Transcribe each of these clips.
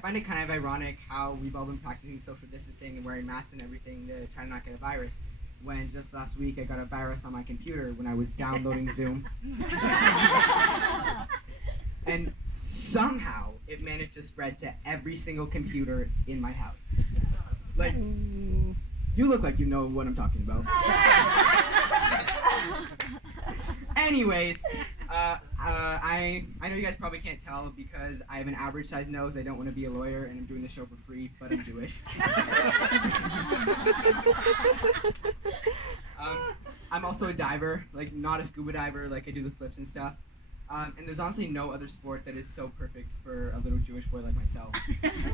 find it kind of ironic how we've all been practicing social distancing and wearing masks and everything to try to not get a virus. When just last week I got a virus on my computer when I was downloading Zoom. And somehow it managed to spread to every single computer in my house. Like, you look like you know what I'm talking about. Anyways, I know you guys probably can't tell because I have an average size nose. I don't want to be a lawyer, and I'm doing the show for free, but I'm Jewish. I'm also a diver, like not a scuba diver, like I do the flips and stuff. And there's honestly no other sport that is so perfect for a little Jewish boy like myself.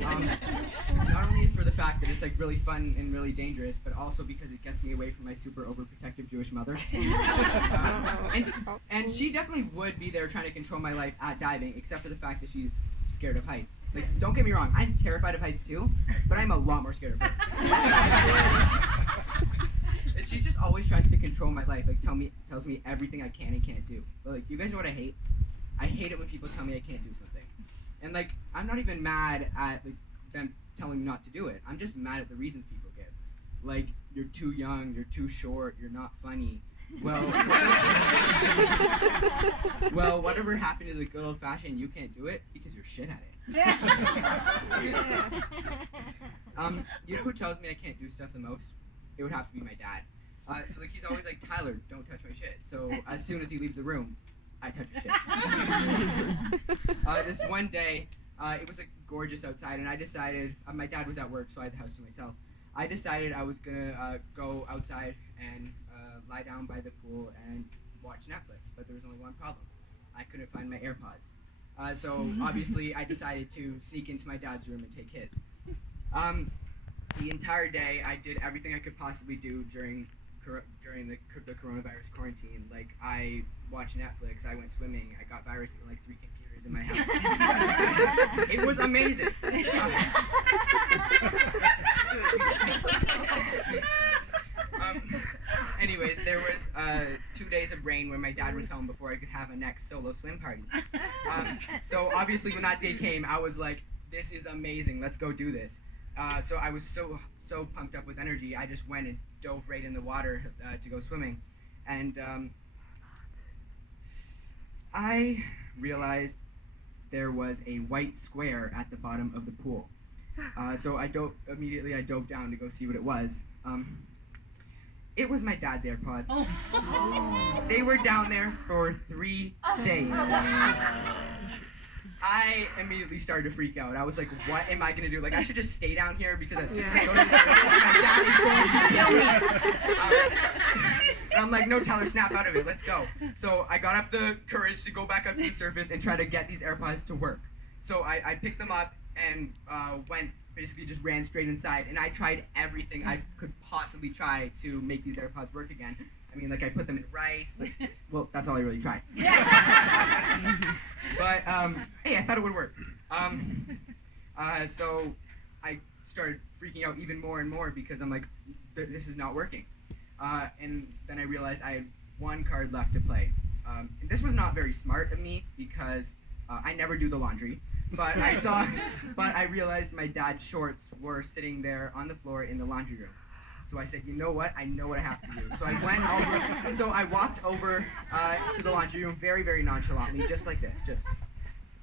Not only for the fact that it's like really fun and really dangerous, but also because it gets me away from my super overprotective Jewish mother. And she definitely would be there trying to control my life at diving, except for the fact that she's scared of heights. Like, don't get me wrong, I'm terrified of heights too, but I'm a lot more scared of her. And she just always tries to control my life, like tells me everything I can and can't do. But like, you guys know what I hate? I hate it when people tell me I can't do something. And like, I'm not even mad at like them telling me not to do it. I'm just mad at the reasons people give. Like, you're too young, you're too short, you're not funny. Well, well, whatever happened to the good old fashioned you can't do it because you're shit at it. You know who tells me I can't do stuff the most? It would have to be my dad. So like, he's always like, Tyler, don't touch my shit. So as soon as he leaves the room, I touch his shit. This one day, it was like gorgeous outside, and I decided, my dad was at work, so I had the house to myself. I decided I was gonna go outside and lie down by the pool and watch Netflix, but there was only one problem. I couldn't find my AirPods. So obviously I decided to sneak into my dad's room and take his. The entire day I did everything I could possibly do during the coronavirus quarantine. Like, I watched Netflix, I went swimming, I got viruses on like 3 computers in my house. It was amazing. Anyways, there was 2 days of rain when my dad was home before I could have a next solo swim party. So obviously when that day came, I was like, this is amazing, let's go do this. So I was so pumped up with energy, I just went and dove right in the water to go swimming. And I realized there was a white square at the bottom of the pool. So I dove down to go see what it was. It was my dad's AirPods. Oh. They were down there for 3 days. I immediately started to freak out. I was like, what am I going to do? Like, I should just stay down here because as soon as I go to this my dad is going to kill me. And I'm like, no, Tyler, snap out of it. Let's go. So I got up the courage to go back up to the surface and try to get these AirPods to work. So I picked them up and basically just ran straight inside. And I tried everything I could possibly try to make these AirPods work again. I mean, like, I put them in rice. Like, well, that's all I really tried. But, hey, I thought it would work. So I started freaking out even more and more because I'm like, this is not working. And then I realized I had 1 card left to play. And this was not very smart of me because I never do the laundry. But I realized my dad's shorts were sitting there on the floor in the laundry room. So I said, you know what? I know what I have to do. So I walked over to the laundry room very, very nonchalantly, just like this, just.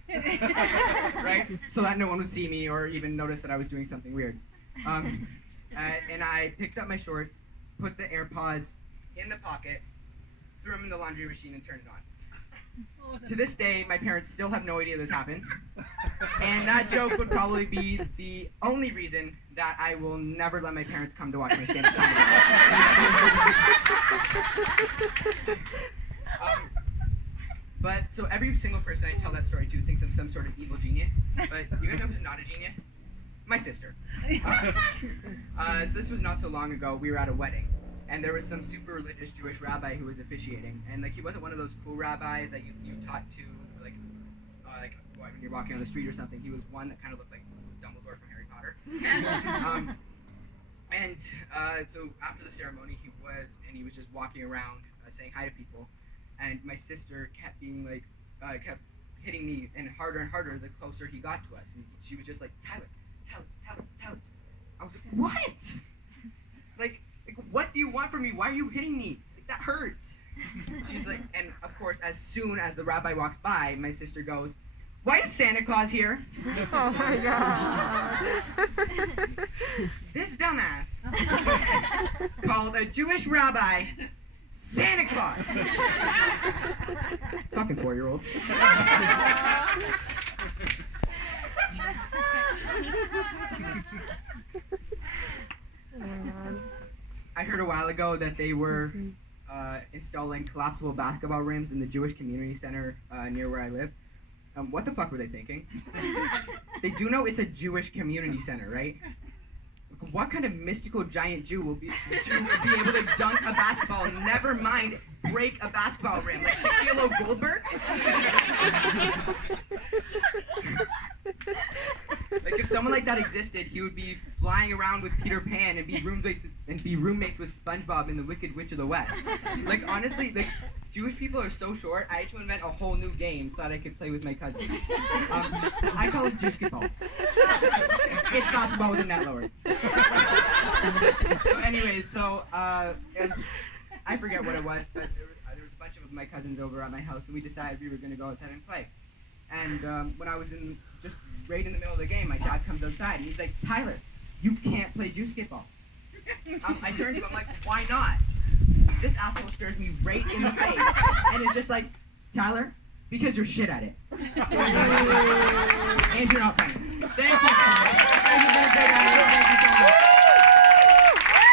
Right? So that no one would see me or even notice that I was doing something weird. And I picked up my shorts, put the AirPods in the pocket, threw them in the laundry machine, and turned it on. To this day, my parents still have no idea this happened. And that joke would probably be the only reason that I will never let my parents come to watch my stand-up comedy. But so every single person I tell that story to thinks I'm some sort of evil genius. But you guys know who's not a genius? My sister. So this was not so long ago. We were at a wedding. And there was some super religious Jewish rabbi who was officiating, and like, he wasn't one of those cool rabbis that you taught to like when you're walking on the street or something. He was one that kind of looked like Dumbledore from Harry Potter. So after the ceremony, he was just walking around saying hi to people, and my sister kept being like, kept hitting me and harder the closer he got to us. And she was just like, Tyler. I was like, what? like, what do you want from me? Why are you hitting me? Like, that hurts. She's like, and of course, as soon as the rabbi walks by, my sister goes, why is Santa Claus here? Oh my God. This dumbass called a Jewish rabbi Santa Claus. Fucking 4-year-olds. I heard a while ago that they were installing collapsible basketball rims in the Jewish community center near where I live. What the fuck were they thinking? They do know it's a Jewish community center, right? What kind of mystical giant Jew will be able to dunk a basketball, never mind break a basketball rim? Like Shaquille Goldberg? Like if someone like that existed, he would be flying around with Peter Pan and be roommates with SpongeBob in The Wicked Witch of the West. Like honestly, like Jewish people are so short. I had to invent a whole new game so that I could play with my cousins. I call it Juice-Ball. It's basketball with a net lower. So anyways, I forget what it was, but there was a bunch of my cousins over at my house, and we decided we were going to go outside and play. And when I was just right in the middle of the game, my dad comes outside, and he's like, Tyler, you can't play Juice-Ball. I turned to him, I'm like, why not? This asshole stares me right in the face, and it's just like, Tyler, because you're shit at it. And you're not funny. Thank you.